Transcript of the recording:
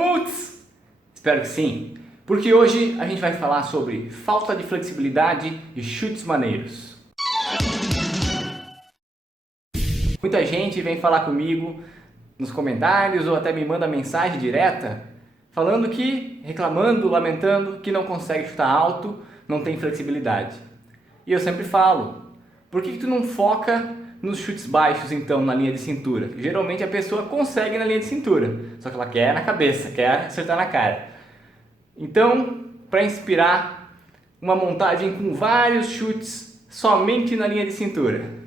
Muts? Espero que sim, porque hoje a gente vai falar sobre falta de flexibilidade e chutes maneiros. Muita gente vem falar comigo nos comentários ou até me manda mensagem direta falando que, reclamando, lamentando que não consegue chutar alto, não tem flexibilidade. E eu sempre falo, por que tu não foca nos chutes baixos então na linha de cintura? Geralmente a pessoa consegue na linha de cintura, só que ela quer na cabeça, quer acertar na cara. Então, para inspirar, uma montagem com vários chutes somente na linha de cintura.